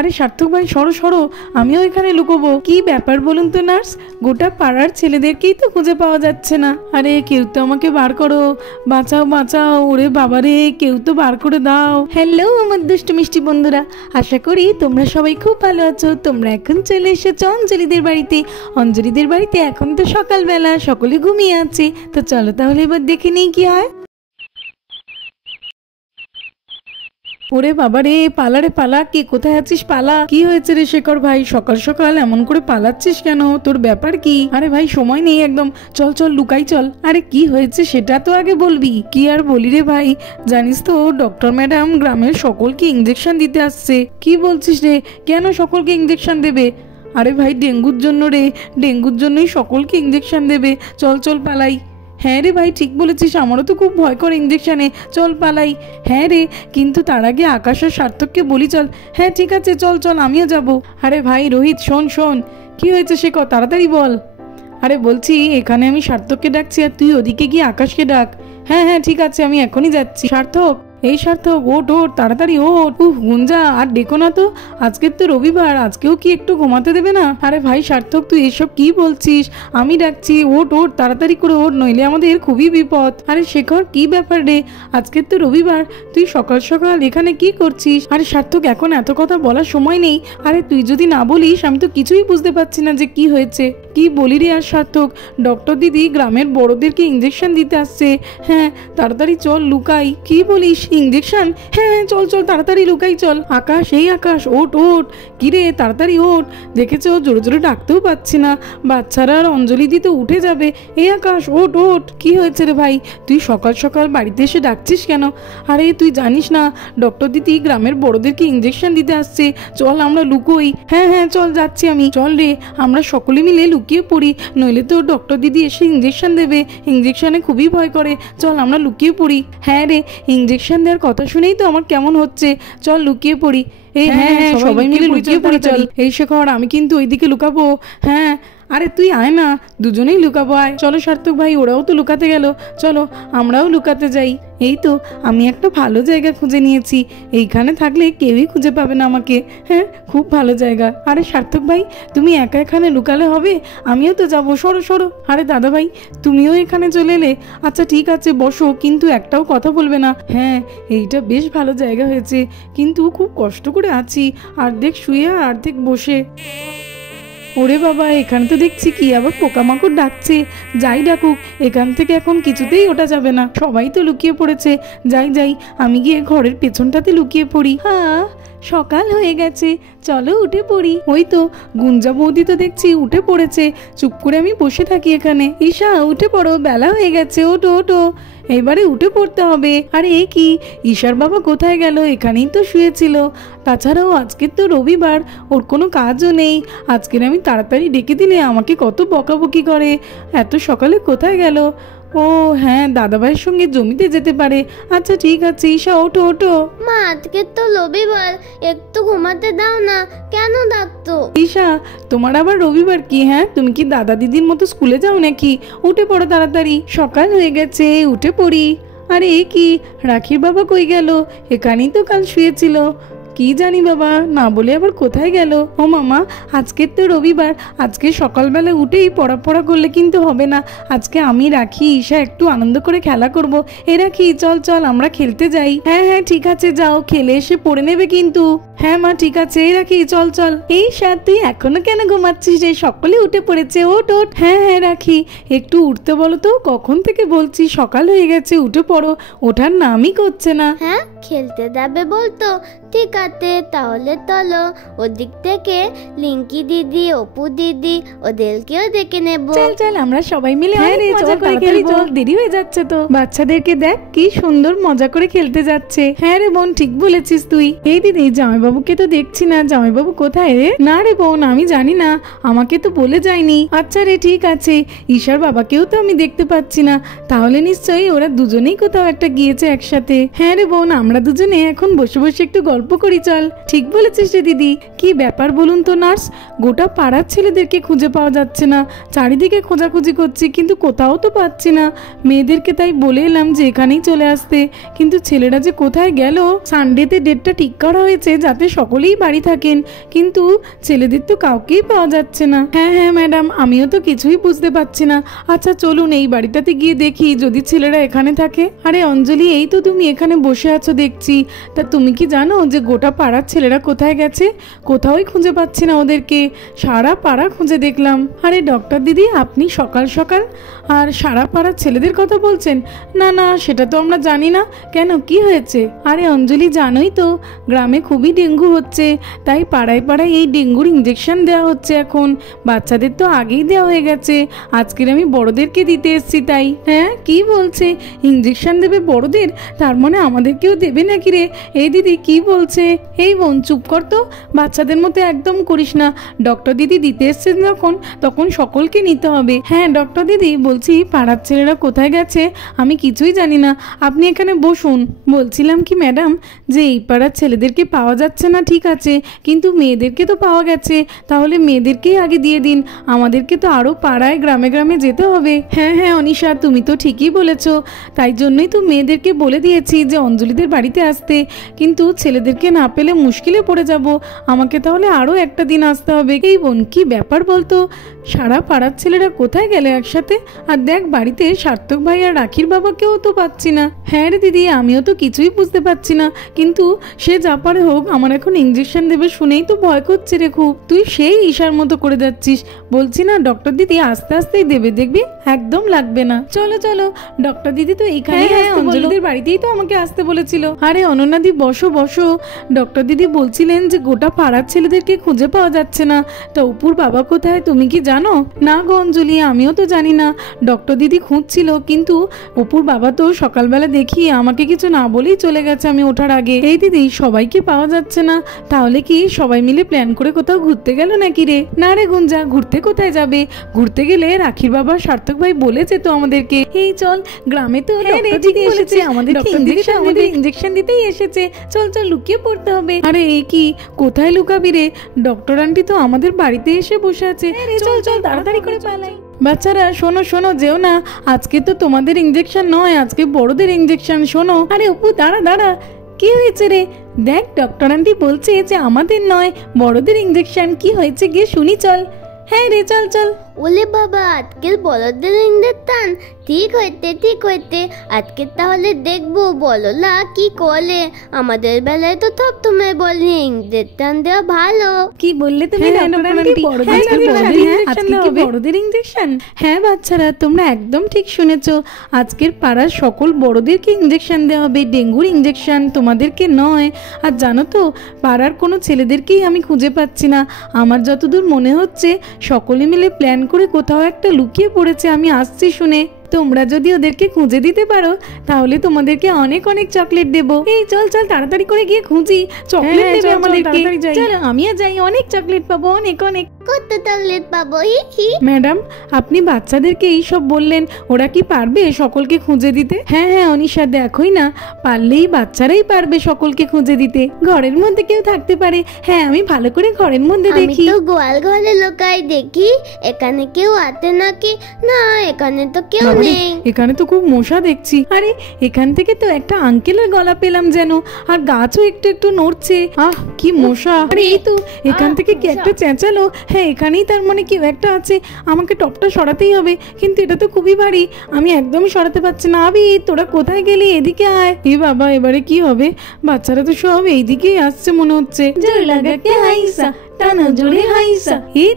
আরে সার্থক ভাই সরো সরো, আমিও এখানে লুকোবো। কি ব্যাপার বলুন তো নার্স, গোটা পাড়ার ছেলেদেরকেই তো খুঁজে পাওয়া যাচ্ছে না। আরে কেউ তো আমাকে বার করো, বাঁচাও বাঁচাও, ওরে বাবারে কেউ তো বার করে দাও। হ্যালো আমার দুষ্টু মিষ্টি বন্ধুরা, আশা করি তোমরা সবাই খুব ভালো আছো। তোমরা এখন চলে এসেছো অঞ্জলিদের বাড়িতে। অঞ্জলিদের বাড়িতে এখন তো সকালবেলা, সকলে ঘুমিয়ে আছে। তো চলো তাহলে এবার দেখে নিই কি হয়। ওরে বাবা রে, পালা রে পালা, কে কোথায় আছিস পালা। কি হয়েছে রে শেখর ভাই, সকাল সকাল এমন করে পালাচ্ছিস কেন, তোর ব্যাপার কি? আরে ভাই সময় নেই একদম, চল চল লুকাই চল। আরে কি হয়েছে সেটা তো আগে বলবি। কি আর বলি রে ভাই, জানিস তো ডক্টর ম্যাডাম গ্রামের সকলকে ইঞ্জেকশন দিতে আসছে। কি বলছিস রে, কেন সকলকে ইঞ্জেকশন দেবে? আরে ভাই ডেঙ্গুর জন্য রে, ডেঙ্গুর জন্যই সকলকে ইঞ্জেকশন দেবে। চল চল পালাই। হ্যাঁ রে ভাই ঠিক বলেছিস, আমারও তো খুব ভয় করে ইঞ্জেকশনে, চল পালাই। হ্যাঁ রে, কিন্তু তার আগে আকাশ আর সার্থককে বলি চল। হ্যাঁ ঠিক আছে চল চল, আমিও যাব। আরে ভাই রোহিত শোন শোন, কি হয়েছে সে তাড়াতাড়ি বল। আরে বলছি এখানে আমি সার্থককে ডাকছি আর তুই ওদিকে গিয়ে আকাশকে ডাক। হ্যাঁ হ্যাঁ ঠিক আছে, আমি এখনই যাচ্ছি। সার্থক, এই সার্থক ওঠ ওঠ তাড়াতাড়ি ওঠ। গুঞ্জা আর ডেকো না তো, আজকের তো রবিবার, আজকেও কি একটু ঘুমাতে দেবে না? আরে ভাই সার্থক তুই এসব কি বলছিস, আমি ডাকছি, ওঠ ওঠ তাড়াতাড়ি করে ওঠ, নইলে আমাদের খুবই বিপদ। আরে শেখর কি ব্যাপার রে, আজকের তো রবিবার, তুই সকাল সকাল এখানে কি করছিস? আরে সার্থক এখন এত কথা বলার সময় নেই। আরে তুই যদি না বলিস আমি তো কিছুই বুঝতে পারছি না যে কি হয়েছে। কি বলি রে আর সার্থক, ডক্টর দিদি গ্রামের বড়দেরকে ইঞ্জেকশন দিতে আসছে। হ্যাঁ তাড়াতাড়ি চল লুকাই। কি বলিস ইঞ্জেকশন? হ্যাঁ চল চল তাড়াতাড়ি লুকাই চল। আকাশ, এই আকাশ ওঠ ওঠ, কিরে তাড়াতাড়ি ওঠ। দেখেছো জোরে জোরে ডাকতেও পাচ্ছি না, বাচ্চারা আর অঞ্জলি দি তো উঠে যাবে। এই আকাশ ওঠ ওঠ। কি হয়েছে রে ভাই, তুই সকাল সকাল বাড়িতে এসে ডাকছিস কেন? আরে তুই জানিস না ডক্টর দিদি গ্রামের বড়দেরকে ইঞ্জেকশন দিতে আসছে, চল আমরা লুকোই। হ্যাঁ হ্যাঁ চল যাচ্ছি আমি, চল রে আমরা সকলে মিলে লুকিয়ে পড়ি, নইলে তো ডক্টর দিদি এসে ইঞ্জেকশন দেবে, ইঞ্জেকশনে খুবই ভয় করে। চল আমরা লুকিয়ে পড়ি। হ্যাঁ রে, ইঞ্জেকশন দেওয়ার কথা শুনেই তো আমার কেমন হচ্ছে, চল লুকিয়ে পড়ি। এই হ্যাঁ হ্যাঁ সবাই মিলে লুকিয়ে পড়ি চল। এই শেখর আমি কিন্তু ওইদিকে লুকাবো। হ্যাঁ আরে তুই আয় না, দুজনেই লুকাবো আয়। চলো সার্থক ভাই, ওরাও তো লুকাতে গেল, চলো আমরাও লুকাতে যাই। এই তো আমি একটা ভালো জায়গা খুঁজে নিয়েছি, এইখানে থাকলে কেউই খুঁজে পাবে না আমাকে। হ্যাঁ খুব ভালো জায়গা। আরে সার্থক ভাই তুমি একা এখানে লুকালে হবে, আমিও তো যাবো, সরো সরো। আরে দাদা ভাই তুমিও এখানে চলে এলে, আচ্ছা ঠিক আছে বসো, কিন্তু একটাও কথা বলবে না। হ্যাঁ এইটা বেশ ভালো জায়গা হয়েছে, কিন্তু খুব কষ্ট করে আছি, অর্ধেক শুয়ে আর অর্ধেক বসে। ওরে বাবা এখানে তো দেখছি কি আবার পোকামাকড় ডাকছে, যাই ডাকুক এখান থেকে এখন কিছুতেই ওঠা যাবে না, সবাই তো লুকিয়ে পড়েছে। যাই যাই আমি গিয়ে ঘরের পেছনটাতে লুকিয়ে পড়ি। হ্যাঁ সকাল হয়ে গেছে, চলো উঠে পড়ি। ওই তো গুঞ্জা বৌদি তো দেখছি উঠে পড়েছে, চুপ করে আমি বসে থাকি এখানে। ঈশা উঠে পড়ো, বেলা হয়ে গেছে, ওঠো ওঠো, এবারে উঠে পড়তে হবে। আরে এ কি, ঈশার বাবা কোথায় গেল, এখানেই তো শুয়েছিল। তাছাড়াও আজকের তো রবিবার, ওর কোনো কাজও নেই, আজকের আমি তাড়াতাড়ি ডেকে দিলে আমাকে কত বকাবকি করে। এত সকালে কোথায় গেল? ও হ্যাঁ দাদাভাইয়ের সঙ্গে জমিতে যেতে পারে। আচ্ছা ঠিক আছে ঈশা ওঠো ওঠো। মা আজকে তো রবিবার, একটু ঘুমাতে দাও না, কেন ডাকতো? ঈশা তোমার আবার রবিবার কি? হ্যাঁ তুমি কি দাদা দিদির মতো স্কুলে যাও নাকি? উঠে পড়ো তাড়াতাড়ি, সকাল হয়ে গেছে, উঠে পড়ি। আরে এ কি, রাখির বাবা কই গেল? এখানেই তো কাল শুয়েছিল, কি জানি বাবা না বলে আবার কোথায় গেল? ও মামা আজকের তো রবিবার, আজকে সকালবেলা উঠেই পড়া করলে কিন্তু হবে না, আজকে আমি রাখি ঈশা একটু আনন্দ করে খেলা করব। এ রাখি চল চল আমরা খেলতে যাই। হ্যাঁ হ্যাঁ ঠিক আছে যাও, খেলে এসে পড়ে নেবে কিন্তু। হ্যাঁ মা ঠিক আছে, এই রাখি চল চল। এই সাত তুই এখনো কেন ঘুমাচ্ছিস রে, সকলে উঠে পড়েছে, ওঠ ওঠ। হ্যাঁ হ্যাঁ রাখি একটু উঠতে বলো তো, কখন থেকে বলছি সকাল হয়ে গেছে উঠে পড়ো, ওঠার নামই করছে না। হ্যাঁ খেলতে যাবে বলতো, ঠিক আছে তাহলে চলো, ওদিক থেকে লিঙ্কি দিদি, অপু দিদি ওদেরকেও দেখে নেব। চল চল আমরা সবাই মিলে মজা করে খেলবো, দেরি হয়ে যাচ্ছে তো। বাচ্চাদেরকে দেখ কি সুন্দর মজা করে খেলতে যাচ্ছে। হ্যাঁ রে বোন ঠিক বলেছিস তুই। এই দিদি জামাইবাবুকে তো দেখছি না, জামাইবাবু কোথায় রে? না রে বোন আমি জানি না, আমাকে তো বলে যায়নি। আচ্ছা রে ঠিক আছে, ঈশার বাবাকেও তো আমি দেখতে পাচ্ছি না, তাহলে নিশ্চয়ই ওরা দুজনেই কোথাও একটা গিয়েছে একসাথে। হ্যাঁ রে বোন আমরা দুজনে এখন বসে বসে একটু গল্প করি করি চল। ঠিক বলেছিস রে দিদি। কি ব্যাপার বলুন তো নার্স, গোটা পাড়ার ছেলেদেরকে খুঁজে পাওয়া যাচ্ছে না, চারিদিকে খোঁজাখুঁজি করছি কিন্তু কোথাও তো পাচ্ছি না। মেয়েদেরকে তাই বলে এলাম যে এখানেই চলে আসতে, কিন্তু ছেলেরা যে কোথায় গেল। সানডেতে ডেটটা ঠিক করা হয়েছে যাতে সকলেই বাড়ি থাকেন, কিন্তু ছেলেদের তো কাউকেই পাওয়া যাচ্ছে না। হ্যাঁ হ্যাঁ ম্যাডাম, আমিও তো কিছুই বুঝতে পারছি না। আচ্ছা চলুন এই বাড়িটাতে গিয়ে দেখি যদি ছেলেরা এখানে থাকে। আরে অঞ্জলি, এই তো তুমি এখানে বসে আছো দেখছি, তা তুমি কি জানো যে গোটা পাড়ার ছেলেরা কোথায় গেছে? কোথাওই খুঁজে পাচ্ছি না ওদেরকে, সারা পাড়া খুঁজে দেখলাম। আরে ডক্টর দিদি, আপনি সকাল সকাল আর সারা পাড়ার ছেলেদের কথা বলছেন? না না, সেটা তো আমরা জানি না। কেন, কি হয়েছে? আরে অঞ্জলি, জানোই তো গ্রামে খুবই ডেঙ্গু হচ্ছে, তাই পাড়ায় পাড়ায় এই ডেঙ্গুর ইঞ্জেকশন দেওয়া হচ্ছে এখন। বাচ্চাদের তো আগেই দেওয়া হয়ে গেছে, আজকের আমি বড়দেরকে দিতে এসেছি তাই। হ্যাঁ, কি বলছে? ইঞ্জেকশন দেবে বড়দের? তার মানে আমাদেরকেও দেবে নাকি রে? এই দিদি কি বলছে? এই বোন চুপ কর তো, বাচ্চাদের মতো একদম করিস না। ডক্টর দিদি দিতে এসছেন যখন, তখন সকলকে নিতে হবে। হ্যাঁ ডক্টর দিদি, বলছি পাড়ার ছেলেরা কোথায় গেছে আমি কিছুই জানি না, আপনি এখানে বসুন। বলছিলাম কি ম্যাডাম, যে এই পাড়ার ছেলেদেরকে পাওয়া যাচ্ছে না ঠিক আছে, কিন্তু মেয়েদেরকে তো পাওয়া গেছে, তাহলে মেয়েদেরকেই আগে দিয়ে দিন। আমাদেরকে তো আরও পাড়ায় গ্রামে গ্রামে যেতে হবে। হ্যাঁ হ্যাঁ অনিশা, তুমি তো ঠিকই বলেছ, তাই জন্যই তো মেয়েদেরকে বলে দিয়েছি যে অঞ্জলিদের বাড়িতে আসতে, কিন্তু ছেলেদেরকে না পেলে মুশকিলে পড়ে যাব, আমাকে তাহলে আরও একটা দিন আসতে হবে। এই বোন, কি ব্যাপার বলতো, সারা পাড়ার ছেলেরা কোথায় গেলে একসাথে? আর দেখ, বাড়িতে সার্থক ভাই আর রাখির বাবাকেও তো পাচ্ছি না। হ্যাঁ রে দিদি, আমিও তো কিছুই বুঝতে পারছি না, কিন্তু সে যা পারে হোক, আমার এখন ইঞ্জেকশন দেবে শুনেই তো ভয় করছে রে খুব। তুই সেই ঈশার মতো করে যাচ্ছিস। বলছি না ডক্টর দিদি আস্তে আস্তেই দেবে, দেখবি একদম লাগবে না। চলো চলো, ডক্টর দিদি তো এইখানে অঞ্জলিদের বাড়িতেই তো আমাকে আসতে বলেছিল। আরে অনন্যাদি, বসো বসো। ডক্টর দিদি বলছিলেন যে গোটা পাড়ার ছেলেদেরকে খুঁজে পাওয়া যাচ্ছে না, তা অপুর বাবা কোথায় তুমি কি জানো? না গো অঞ্জলি, আমিও তো জানি না। ডক্টর দিদি খুঁজছিল, কিন্তু অপুর বাবা তো সকালবেলা দেখি আমাকে কিছু না বলেই চলে গেছে আমি ওঠার আগে। এই দিদি, সবাইকে পাওয়া যাচ্ছে না, তাহলে কি সবাই মিলে প্ল্যান করে কোথাও ঘুরতে গেল নাকি রে? না রে গুঞ্জা, ঘুরতে কোথায় যাবে? ঘুরতে গেলে রাখির বাবা সার্থক ভাই বলেছে তো আমাদেরকে, এই চল গ্রামে তো এসেছে, আমাদের ইঞ্জেকশন দিতেই এসেছে, চল চল লুকিয়ে পড়তে হবে। আরে এই কি, কোথায় লুকাবি রে? ডক্টর আন্টি তো আমাদের বাড়িতে এসে বসে আছে, চল চল তাড়াতাড়ি করে পালাই। বাচ্চারা শোনো শোনো, যেও না, আজকে তো তোমাদের ইঞ্জেকশন নয়, আজকে বড়দের ইঞ্জেকশন। শোনো। আরে অপু, দাঁড়া দাঁড়া, কি হয়েছে রে? দেখ, ডক্টর আন্টি বলছে যে আমাদের নয়, বড়দের ইঞ্জেকশন। কি হয়েছে গিয়ে শুনি চল। হ্যাঁ রে, চল চল। ওলে বাবা, আজকের বলদের ইঞ্জেকশন ঠিক হইতে আজকে তাহলে দেখবো বললা কি করে। আমাদের বেলায় তো সব তোমায় বলি ইঞ্জেকশন দেওয়া ভালো। কি বললে তুমি? বড়দের ইঞ্জেকশন? হ্যাঁ বাচ্চারা, তোমরা একদম ঠিক শুনেছো, আজকের পাড়ার সকল বড়দেরকে ইঞ্জেকশন দেওয়া হবে, ডেঙ্গুর ইঞ্জেকশন, তোমাদেরকে নয়। আর জানো তো, পাড়ার কোনো ছেলেদেরকেই আমি খুঁজে পাচ্ছি না। আমার যতদূর মনে হচ্ছে সকলে মিলে প্ল্যান করে কোথাও একটা লুকিয়ে পড়েছে। আমি আসছি শুনে, তোমরা যদি ওদেরকে খুঁজে দিতে পারো তাহলে তোমাদেরকে অনেক অনেক চকলেট দেবো। এই চল চল, তাড়াতাড়ি করে গিয়ে খুঁজি, চকলেট দেবে আমাদেরকে। চলো আমিও যাই, অনেক চকলেট পাবো, অনেক অনেক। কত চকলেট পাবো? ম্যাডাম, আপনি বাচ্চাদেরকে এই সব বললেন, ওরা কি পারবে সকলকে খুঁজে দিতে? হ্যাঁ হ্যাঁ অনিশা, দেখোই না, পারলেই বাচ্চারাই পারবে সকলকে খুঁজে দিতে। ঘরের মধ্যে কেউ থাকতে পারে? হ্যাঁ, আমি ভালো করে ঘরের মধ্যে দেখি। আমি তো গোয়াল ঘরে লোকাই দেখি, এখানে কেউ আছে নাকি? না, এখানে তো কেউ নেই। এখানে তো খুব মশা দেখছি। আরে এখান থেকে তো একটা আঙ্কেলের গলা পেলাম যেন, আর গাছও একটু একটু নড়ছে। আহ, কি মশা! আরে এই তো, এখান থেকে কি একটা চেঁচালো। হ্যাঁ, এখানেই তার মানে কেউ একটা আছে, আমাকে টপটা সরাতেই হবে, কিন্তু এটা তো খুবই ভারী, আমি একদমই সরাতে পারছি না। আবি, তোরা কোথায় গেলি? এদিকে আয়। এ বাবা, এবারে কি হবে? বাচ্চারা তো সব এইদিকেই আসছে মনে হচ্ছে। জোর লাগাকে হাইসা, টানা জোরে হাইসা। এই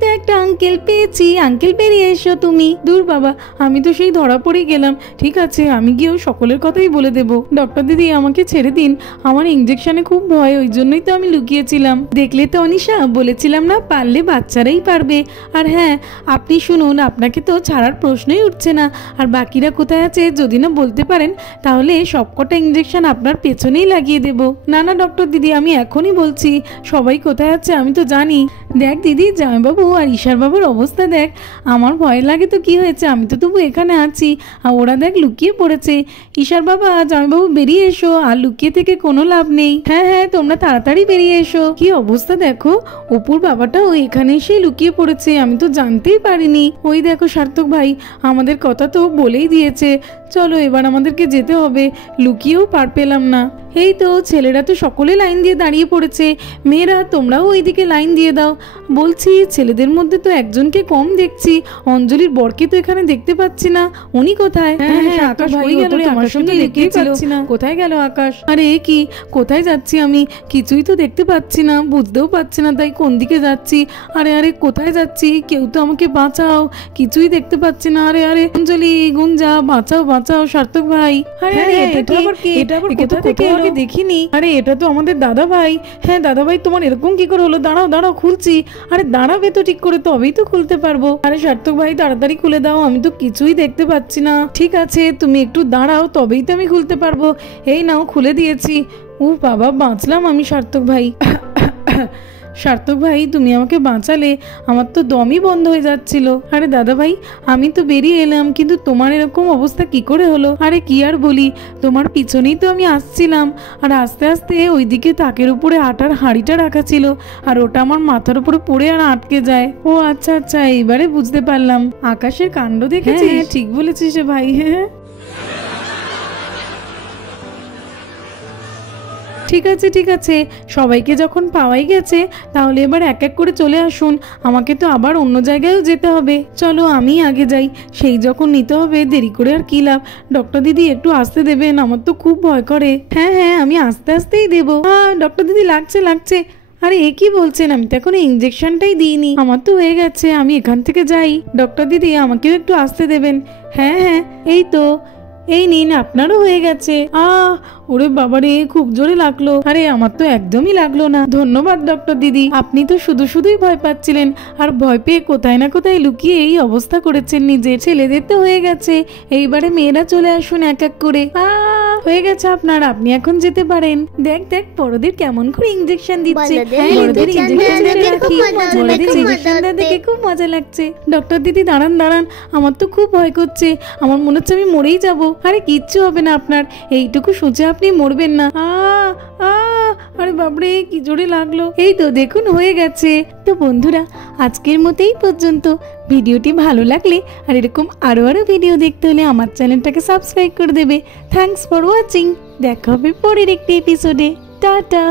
তো একটা আঙ্কেল পেয়েছি, আঙ্কেল বেরিয়ে এসো তুমি। দূর বাবা, আমি তো সেই ধরা পড়ে গেলাম। ঠিক আছে, আমি গিয়েও সকলের কথাই বলে দেব। ডক্টর দিদি, আমাকে ছেড়ে দিন, আমার ইঞ্জেকশনে খুব ভয়, ওই জন্যই তো আমি লুকিয়েছিলাম। দেখলে তো অনিশা, বলেছিলাম না পারলে বাচ্চারাই পারবে। আর হ্যাঁ, আপনি শুনুন, আপনাকে তো ছাড়ার প্রশ্নই উঠছে না। আর বাকিরা কোথায় আছে যদি না বলতে পারেন, তাহলে সবকটা ইঞ্জেকশন আপনার পেছনেই লাগিয়ে দেব। না না ডক্টর দিদি, আমি এখনই বলছি, সবাই কোথায় আছে আমি তো জানি। দেখ দিদি, জামাইবাবু আর ঈশার বাবুর অবস্থা দেখ। আমার ভয় লাগে তো কি হয়েছে, আমি তো তবু এখানে আছি, আর ওরা দেখ লুকিয়ে পড়েছে। ঈশার বাবা, জামাইবাবু বেরিয়ে এসো, আর লুকিয়ে থেকে কোনো লাভ নেই। হ্যাঁ হ্যাঁ, তোমরা তাড়াতাড়ি বেরিয়ে এসো। কি অবস্থা দেখো, অপুর বাবাটাও এখানে এসেই লুকিয়ে পড়েছে, আমি তো জানতেই পারিনি। ওই দেখো সার্থক ভাই আমাদের কথা তো বলেই দিয়েছে। চলো এবার আমাদেরকে যেতে হবে, লুকিয়েও পার পেলাম না। এই তো ছেলেরা তো সকলে লাইন দিয়ে দাঁড়িয়ে পড়েছে, মেয়েরা তোমরাও ওইদিকে লাইন দিয়ে দাও। বলছি ছেলেদের মধ্যে তো একজনকে কম দেখছি, অঞ্জলির বরকে তো এখানে দেখতে পাচ্ছি না, উনি কোথায়? আকাশ হয়ে গেল, তোমার সঙ্গে দেখতেই পাচ্ছি না, কোথায় গেল আকাশ? আরে এ কি, কোথায় যাচ্ছি আমি? কিছুই তো দেখতে পাচ্ছি না, বুঝতেও পারছি না তাই কোন দিকে যাচ্ছি। আরে আরে কোথায় যাচ্ছি? কেউ তো আমাকে বাঁচাও, কিছুই দেখতে পাচ্ছি না। আরে আরে অঞ্জলি, গুঞ্জা, বাঁচাও বাঁচাও সার্থক ভাই। আরে আরে এটা আবার কি? এটা আবার কোথা থেকে এলো? দেখিনি। আরে এটা তো আমাদের দাদা ভাই। হ্যাঁ দাদা ভাই, তোমার এরকম কি করে হলো? দাঁড়াও দাঁড়াও, খুলছি। আরে দাঁড়াবে তো ঠিক করে, তবেই তো খুলতে পারবো। আরে সার্থক ভাই তাড়াতাড়ি খুলে দাও, আমি তো কিছুই দেখতে পাচ্ছি না। ঠিক আছে তুমি একটু দাঁড়াও, তবেই তো আমি খুলতে পারবো। এই নাও খুলে দিয়েছি। ও বাবা, বাঁচলাম আমি সার্থক ভাই। সার্থক ভাই তুমি আমাকে বাঁচালে, আমার তো দমই বন্ধ হয়ে যাচ্ছিল। আরে দাদা ভাই আমি তো বেরিয়ে এলাম, কিন্তু তোমার এরকম অবস্থা কি করে হলো? আরে কি আর বলি, তোমার পিছনেই তো আমি আসছিলাম, আর আস্তে আস্তে ওইদিকে তাকের উপরে আটার হাঁড়িটা রাখা ছিল, আর ওটা আমার মাথার উপরে পড়ে আর আটকে যায়। ও আচ্ছা আচ্ছা, এইবারে বুঝতে পারলাম। আকাশের কাণ্ড দেখেছিস? হ্যাঁ ঠিক বলেছিস ভাই। হ্যাঁ ঠিক আছে ঠিক আছে, সবাইকে যখন পাওয়াই গেছে তাহলে এবার এক এক করে চলে আসুন, আমাকে তো আবার অন্য জায়গায়ও যেতে হবে। চলো আমি আগে যাই, সেই যখন নিতে হবে দেরি করে আর কি লাভ। ডক্টর দিদি একটু আসতে দেবেন, আমার তো খুব ভয় করে। হ্যাঁ হ্যাঁ আমি আস্তে আস্তেই দেবো। ডক্টর দিদি লাগছে লাগছে। আরে এ কি বলছেন, আমি তো এখনো ইঞ্জেকশনটাই দিইনি, আমার তো হয়ে গেছে, আমি এখান থেকে যাই। ডক্টর দিদি আমাকেও একটু আসতে দেবেন। হ্যাঁ হ্যাঁ এই তো, এই নিন আপনারও হয়ে গেছে। ওরে বাবারে, খুব জোরে লাগলো। আরে আমার তো একদমই লাগলো না। ধন্যবাদ ডক্টর দিদি, আপনি তো শুধু শুধুই ভয় পাচ্ছিলেন, আর ভয় পেয়ে কোথায় না কোথায় লুকিয়ে এই অবস্থা করেছেন নিজে। ছেলেদের তো হয়ে গেছে, এইবারে মেয়েরা চলে আসুন এক এক করে। হয়ে গেছে আপনার, আপনি এখন যেতে পারেন। দেখ দেখ বড়দের কেমন করে ইঞ্জেকশন দিচ্ছে। বড়দের ইঞ্জেকশন দেখে খুব মজা লাগছে। ডক্টর দিদি দাঁড়ান দাঁড়ান, আমার তো খুব ভয় করছে, আমার মনে হচ্ছে আমি মরেই যাবো। আরে কিচ্ছু হবে না আপনার, এইটুকু সোচে আপনি মরবেন না। আরে বাবরে কি জোরে লাগলো। এই তো দেখুন হয়ে গেছে। তো বন্ধুরা আজকের মতো এই পর্যন্ত। ভিডিওটি ভালো লাগলে আর এরকম আরো ভিডিও দেখতে হলে আমার চ্যানেলটাকে সাবস্ক্রাইব করে দেবে। থ্যাঙ্কস ফর ওয়াচিং, দেখা হবে পরের একটি এপিসোডে। টাটা।